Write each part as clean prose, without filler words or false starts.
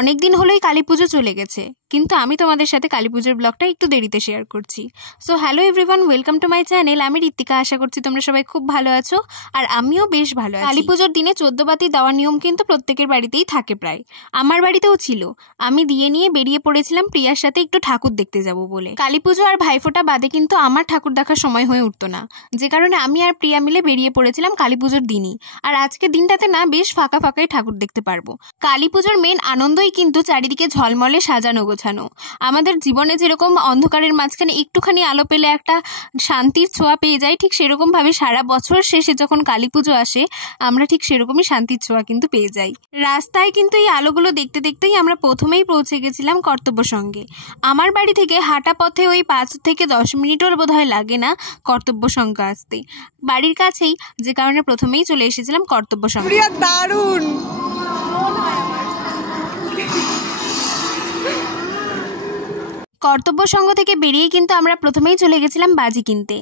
অনেক দিন হলোই কালী পুজো চলে গেছে, কিন্তু আমি তোমাদের সাথে কালী পুজোর ব্লগটা একটু দেরিতে শেয়ার করছি। So hello everyone, welcome to my channel. আমি ঋত্বিকা, আশা করছি তোমরা সবাই খুব ভালো আছো আর আমিও বেশ ভালো আছি। কালী পুজোর দিনে 14 বাতি দেওয়ার নিয়ম কিন্তু প্রত্যেকের বাড়িতেই থাকে প্রায়, আমার বাড়িতেও ছিল। আমি দিয়ে নিয়ে বেরিয়ে পড়েছিলাম প্রিয়ার সাথে একটু ঠাকুর দেখতে যাব বলে। কালী পুজো আর ভাইফোঁটা বাদে কিন্তু আমার ঠাকুর দেখার সময় হয়ে উঠতো না, যে কারণে আমি আর প্রিয়া মিলে বেরিয়ে পড়েছিলাম কালী পুজোর দিনই। আর আজকে দিনটাতে না বেশ ফাঁকা ফাঁকাই ঠাকুর দেখতে পারবো। কালী পুজোর মেন আনন্দই কিন্তু চারিদিকে ঝলমলে সাজানো গোছানো। আমাদের জীবনে যেরকম অন্ধকারের মাঝখানে একটুখানি আলো পেলে একটা শান্তির ছোঁয়া পেয়ে যায়, ঠিক সেরকম ভাবে সারা বছর শেষে যখন কালী পুজো আসে আমরা ঠিক সেরকমই শান্তির ছোঁয়া কিন্তু পেয়ে যাই। রাস্তায় কিন্তু এই আলোগুলো দেখতে দেখতেই আমরা প্রথমেই পৌঁছে গেছিলাম কর্তব্য সঙ্গে। আমার বাড়ি থেকে হাঁটা পথে ওই 5 থেকে 10 মিনিটও বোধহয় লাগে না কর্তব্য সঙ্গে আসতে, বাড়ির কাছেই, যে কারণে প্রথমেই চলে এসেছিলাম কর্তব্য সঙ্গে। দারুণ কর্তব্য সঙ্গ থেকে বেরিয়ে কিন্তু আমরা প্রথমেই চলে গেছিলাম বাজি কিনতে।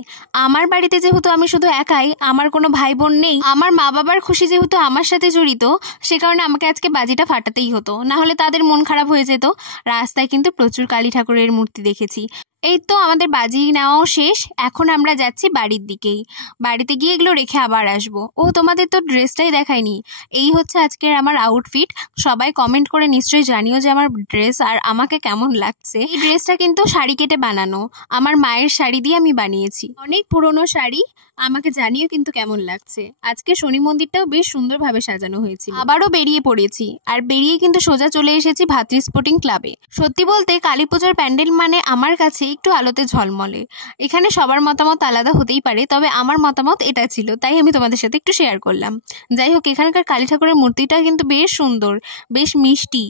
আমার বাড়িতে যেহেতু আমি শুধু একাই, আমার কোনো ভাই বোন নেই, আমার মা বাবার খুশি যেহেতু আমার সাথে জড়িত, সে কারণে আমাকে আজকে বাজিটা ফাটাতেই হতো, না হলে তাদের মন খারাপ হয়ে যেত। রাস্তায় কিন্তু প্রচুর কালী ঠাকুরের মূর্তি দেখেছি। এই তো আমাদের বাজি নেওয়াও শেষ, এখন আমরা যাচ্ছি বাড়ির দিকেই। বাড়িতে গিয়ে এগুলো রেখে আবার আসবো। ও তোমাদের তো ড্রেসটাই দেখায়নি। এই হচ্ছে আজকের আমার আউটফিট। সবাই কমেন্ট করে নিশ্চয়ই জানিও যে আমার ড্রেস আর আমাকে কেমন লাগছে। এই ড্রেসটা কিন্তু শাড়ি কেটে বানানো, আমার মায়ের শাড়ি দিয়ে আমি বানিয়েছি, অনেক পুরনো শাড়ি। আমাকে জানিও কিন্তু কেমন লাগছে। আজকে শনি মন্দিরটাও বেশ সুন্দরভাবে সাজানো হয়েছিল। আবারও বেরিয়ে পড়েছি, আর বেরিয়ে কিন্তু সোজা চলে এসেছি ভাতৃ স্পোর্টিং ক্লাবে। সত্যি বলতে কালী পুজোর প্যান্ডেল মানে আমার কাছে একটু আলোতে ঝলমলে। এখানে সবার মতামত আলাদা হতেই পারে, তবে আমার মতামত এটা ছিল, তাই আমি তোমাদের সাথে একটু শেয়ার করলাম। যাই হোক, এখানকার কালী ঠাকুরের মূর্তিটা কিন্তু বেশ সুন্দর, বেশ মিষ্টি,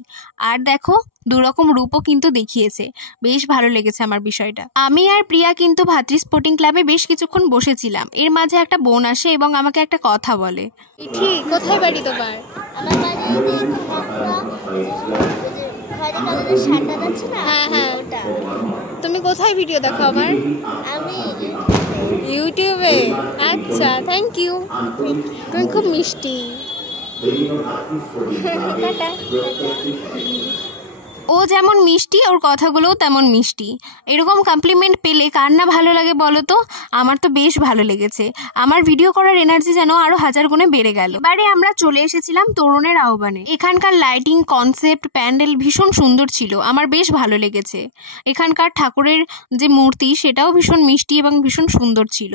আর দেখো দুরকম রূপও কিন্তু দেখিয়েছে। বেশ ভালো লেগেছে আমার বিষয়টা। আমি আর প্রিয়া কিন্তু ভাতৃ স্পোর্টিং ক্লাবে বেশ কিছুক্ষণ বসেছিলাম। এর মাঝে একটা বোন আসে এবং আমাকে একটা কথা বলে। ঠিক কোথায় বাড়ি তোমার? আমার বাড়ি হ্যাঁ হ্যাঁ, ওটা। তুমি কোথায় ভিডিও দেখো আমার? আমি ইউটিউবে। আচ্ছা, থ্যাংক ইউ। তুমি খুব মিষ্টি। ও যেমন মিষ্টি, ওর কথাগুলোও তেমন মিষ্টি। এরকম কমপ্লিমেন্ট পেলে কার না ভালো লাগে বলো তো? আমার তো বেশ ভালো লেগেছে। আমার ভিডিও করার এনার্জি যেন আরো 1000 গুণে বেড়ে গেল। এবারে আমরা চলে এসেছিলাম তরুণের আহ্বানে। এখানকার লাইটিং, কনসেপ্ট, প্যান্ডেল ভীষণ সুন্দর ছিল, আমার বেশ ভালো লেগেছে। এখানকার ঠাকুরের যে মূর্তি সেটাও ভীষণ মিষ্টি এবং ভীষণ সুন্দর ছিল।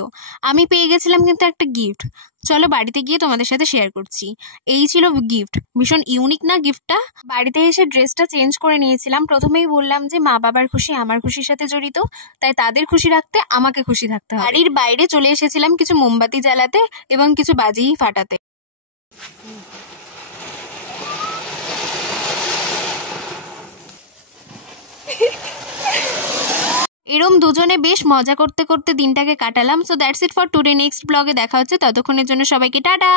আমি পেয়ে গেছিলাম কিন্তু একটা গিফট। চলো বাড়িতে গিয়ে তোমাদের সাথে শেয়ার করছি। এই ছিল গিফট, ভীষণ ইউনিক না গিফটটা? বাড়িতে এসে ড্রেসটা চেঞ্জ করে নিয়েছিলাম। প্রথমেই বললাম যে মা বাবার খুশি আমার খুশির সাথে জড়িত, তাই তাদের খুশি রাখতে আমাকে খুশি থাকতে হবে। বাড়ির বাইরে চলে এসেছিলাম কিছু মোমবাতি জ্বালাতে এবং কিছু বাজি ফাটাতে। এরম দুজনে বেশ মজা করতে করতে দিনটাকে কাটালাম। So that's it for today. Next ব্লগে দেখা হচ্ছে, ততক্ষণের জন্য সবাইকে টাটা।